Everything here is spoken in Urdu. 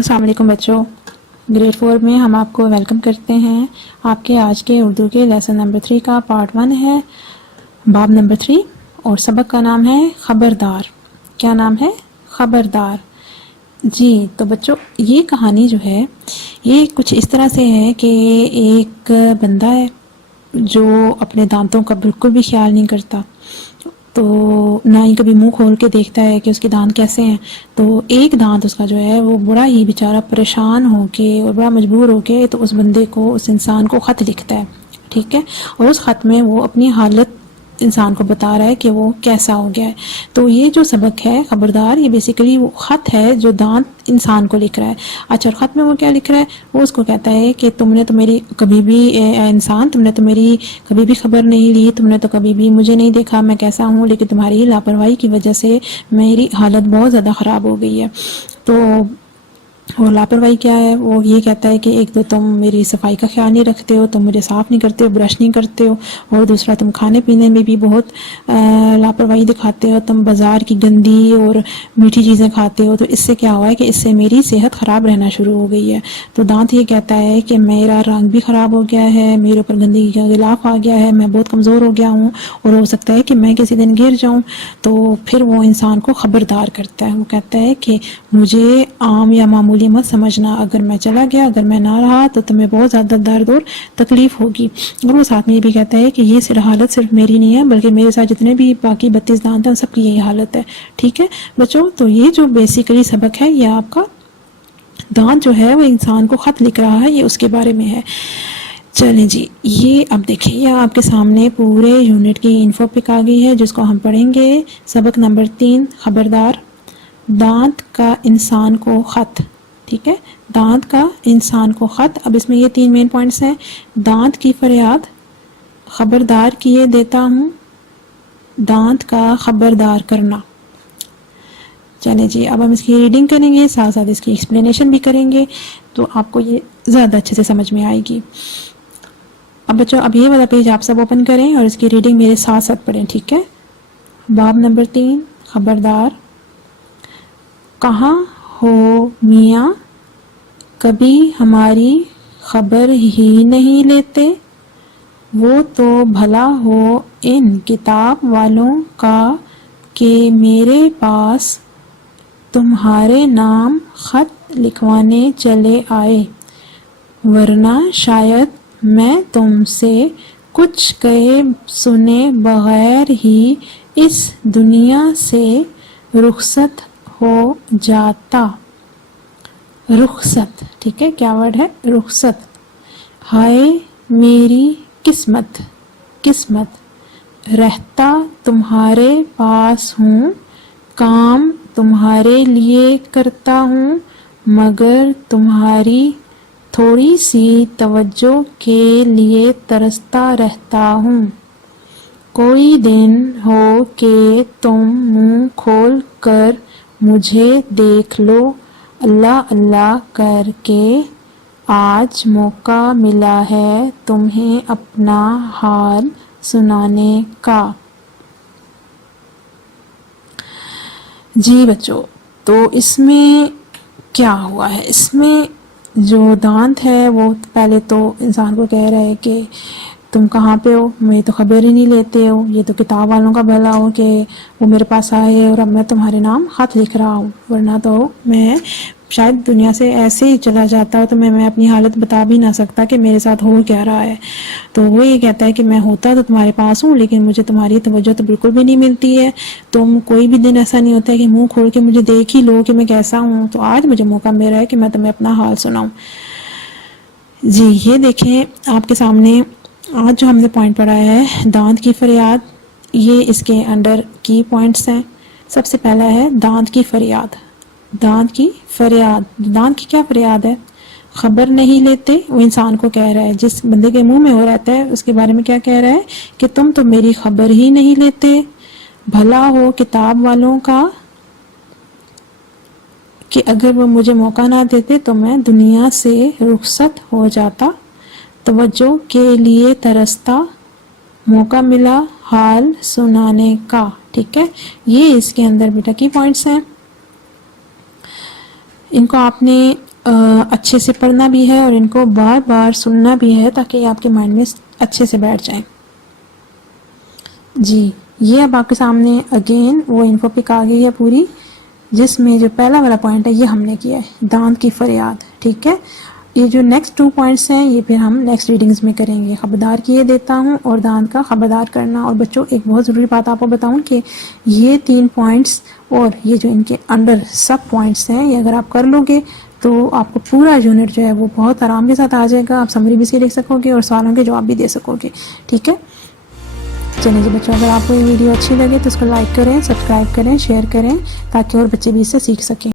السلام علیکم بچوں، گریڈ 4 میں ہم آپ کو ویلکم کرتے ہیں۔ آپ کے آج کے اردو کے لیسن نمبر 3 کا پارٹ 1 ہے، باب نمبر 3، اور سبق کا نام ہے خبردار۔ کیا نام ہے؟ خبردار۔ جی تو بچوں، یہ کہانی جو ہے یہ کچھ اس طرح سے ہے کہ ایک بندہ ہے جو اپنے دانتوں کا بالکل بھی خیال نہیں کرتا، تو نہ ہی کبھی منہ کھول کے دیکھتا ہے کہ اس کے دانت کیسے ہیں۔ تو ایک دانت اس کا جو ہے وہ بڑا ہی بیچارہ پریشان ہو کے اور بڑا مجبور ہو کے تو اس بندے کو، اس انسان کو خط لکھتا ہے، ٹھیک ہے، اور اس خط میں وہ اپنی حالت انسان کو بتا رہا ہے کہ وہ کیسا ہو گیا ہے۔ تو یہ جو سبق ہے خبردار، یہ بیسیکلی وہ خط ہے جو دانت انسان کو لکھ رہا ہے۔ اچھا، خط میں وہ کیا لکھ رہا ہے؟ وہ اس کو کہتا ہے کہ تم نے تو میری کبھی بھی انسان، تم نے تو میری کبھی بھی خبر نہیں لی، تم نے تو کبھی بھی مجھے نہیں دیکھا میں کیسا ہوں، لیکن تمہاری لاپرواہی کی وجہ سے میری حالت بہت زیادہ خراب ہو گئی ہے۔ تو اور لاپرواہی کیا ہے؟ وہ یہ کہتا ہے کہ ایک تو تم میری صفائی کا خیال نہیں رکھتے ہو، تم مجھے صاف نہیں کرتے ہو، برش نہیں کرتے ہو، اور دوسرا تم کھانے پینے میں بھی بہت لاپرواہی دکھاتے ہو، تم بازار کی گندی اور میٹھی چیزیں کھاتے ہو۔ تو اس سے کیا ہوا ہے کہ اس سے میری صحت خراب رہنا شروع ہو گئی ہے۔ تو دانت یہ کہتا ہے کہ میرا رنگ بھی خراب ہو گیا ہے، میرے اوپر گندگی کا غلاف آ گیا ہے، میں بہت کمزور ہو گیا ہوں، اور ہو سکتا ہے کہ میں کسی دن گر جاؤں۔ تو پھر وہ انسان کو خبردار کرتا ہے، وہ کہتا ہے کہ مجھے عام یا معمولی مت سمجھنا، اگر میں چلا گیا، اگر میں نہ رہا تو تمہیں بہت زیادہ درد اور تکلیف ہوگی۔ اور وہ ساتھ میں یہ بھی کہتا ہے کہ یہ حالت صرف میری نہیں ہے، بلکہ میرے ساتھ جتنے بھی باقی 32 دانت ہیں سب کی یہی حالت ہے، ٹھیک ہے بچوں۔ تو یہ جو بیسیکلی سبق ہے یہ آپ کا دانت جو ہے وہ انسان کو خط لکھ رہا ہے، یہ اس کے بارے میں ہے۔ چلیں جی، یہ اب دیکھیں، یہ آپ کے سامنے پورے یونٹ کی انفو پک آ گئی ہے جس کو ہم پڑھیں گے۔ سبق نمبر 3، خبردار، دانت کا انسان کو خط، ٹھیک ہے، دانت کا انسان کو خط۔ اب اس میں یہ 3 مین پوائنٹس ہیں: دانت کی فریاد، خبردار کیے دیتا ہوں، دانت کا خبردار کرنا۔ چلیں جی، اب ہم اس کی ریڈنگ کریں گے، ساتھ ساتھ اس کی ایکسپلینیشن بھی کریں گے، تو آپ کو یہ زیادہ اچھے سے سمجھ میں آئے گی۔ اب بچوں، اب یہ والا پیج آپ سب اوپن کریں اور اس کی ریڈنگ میرے ساتھ ساتھ پڑھیں، ٹھیک ہے۔ باب نمبر 3، خبردار۔ کہاں ہو میاں، کبھی ہماری خبر ہی نہیں لیتے، وہ تو بھلا ہو ان کتاب والوں کا کہ میرے پاس تمہارے نام خط لکھوانے چلے آئے، ورنہ شاید میں تم سے کچھ کہے سنے بغیر ہی اس دنیا سے رخصت ہو جاتا۔ رخصت، ٹھیک ہے، کیا ورڈ ہے؟ رخصت۔ ہائے میری قسمت، قسمت، رہتا تمہارے پاس ہوں، کام تمہارے لیے کرتا ہوں، مگر تمہاری تھوڑی سی توجہ کے لیے ترستا رہتا ہوں۔ کوئی دن ہو کہ تم منہ کھول کر مجھے دیکھ لو، اللہ اللہ کر کے آج موقع ملا ہے تمہیں اپنا حال سنانے کا۔ جی بچوں، تو اس میں کیا ہوا ہے؟ اس میں جو دانت ہے وہ پہلے تو انسان کو کہہ رہا ہے کہ تم کہاں پہ ہو، مجھے تو خبر ہی نہیں لیتے ہو، یہ تو کتاب والوں کا بھلا ہو کہ وہ میرے پاس آئے اور اب میں تمہارے نام خط لکھ رہا ہوں، ورنہ تو میں شاید دنیا سے ایسے ہی چلا جاتا تو میں اپنی حالت بتا بھی نہ سکتا کہ میرے ساتھ ہو کیا رہا ہے۔ تو وہ یہ کہتا ہے کہ میں ہوتا تو تمہارے پاس ہوں، لیکن مجھے تمہاری توجہ تو بالکل بھی نہیں ملتی ہے، تم کوئی بھی دن ایسا نہیں ہوتا ہے کہ منہ کھول کے مجھے دیکھ ہی لو کہ میں کیسا ہوں۔ تو آج مجھے موقع مل رہا ہے کہ میں تمہیں اپنا حال سناؤں۔ جی یہ دیکھیں آپ کے سامنے آج جو ہم نے پوائنٹ پڑھا ہے، دانت کی فریاد، یہ اس کے انڈر کی پوائنٹس ہیں۔ سب سے پہلا ہے دانت کی فریاد۔ دانت کی فریاد، دانت کی کیا فریاد ہے؟ خبر نہیں لیتے، وہ انسان کو کہہ رہا ہے، جس بندے کے منہ میں ہو رہتا ہے اس کے بارے میں کیا کہہ رہا ہے کہ تم تو میری خبر ہی نہیں لیتے، بھلا ہو کتاب والوں کا کہ اگر وہ مجھے موقع نہ دیتے تو میں دنیا سے رخصت ہو جاتا، توجہ کے لیے ترستا، موقع ملا حال سنانے کا، ٹھیک ہے۔ یہ اس کے اندر بیٹا کی پوائنٹس ہیں، ان کو آپ نے اچھے سے پڑھنا بھی ہے اور ان کو بار بار سننا بھی ہے تاکہ یہ آپ کے مائنڈ میں اچھے سے بیٹھ جائیں. جی یہ اب آپ کے سامنے اگین وہ انفو پک آ گئی ہے پوری، جس میں جو پہلا والا پوائنٹ ہے یہ ہم نے کیا ہے دانت کی فریاد. ٹھیک ہے، یہ جو نیکسٹ 2 پوائنٹس ہیں یہ پھر ہم نیکسٹ ریڈنگز میں کریں گے. خبردار کی یہ دیتا ہوں اور دانت کا خبردار کرنا. اور بچوں ایک بہت ضروری بات آپ کو بتاؤں کہ یہ 3 پوائنٹس اور یہ جو ان کے انڈر سب پوائنٹس ہیں یہ اگر آپ کر لو گے تو آپ کو پورا یونٹ جو ہے وہ بہت آرام کے ساتھ آ جائے گا. آپ سمری بھی اس کی لکھ سکو گے اور سوالوں کے جواب بھی دے سکو گے. ٹھیک ہے، چلیں جی بچوں، اگر آپ کو یہ ویڈیو اچھی لگے تو اس کو لائک کریں، سبسکرائب کریں، شیئر کریں تاکہ اور بچے بھی اس سے سیکھ سکیں.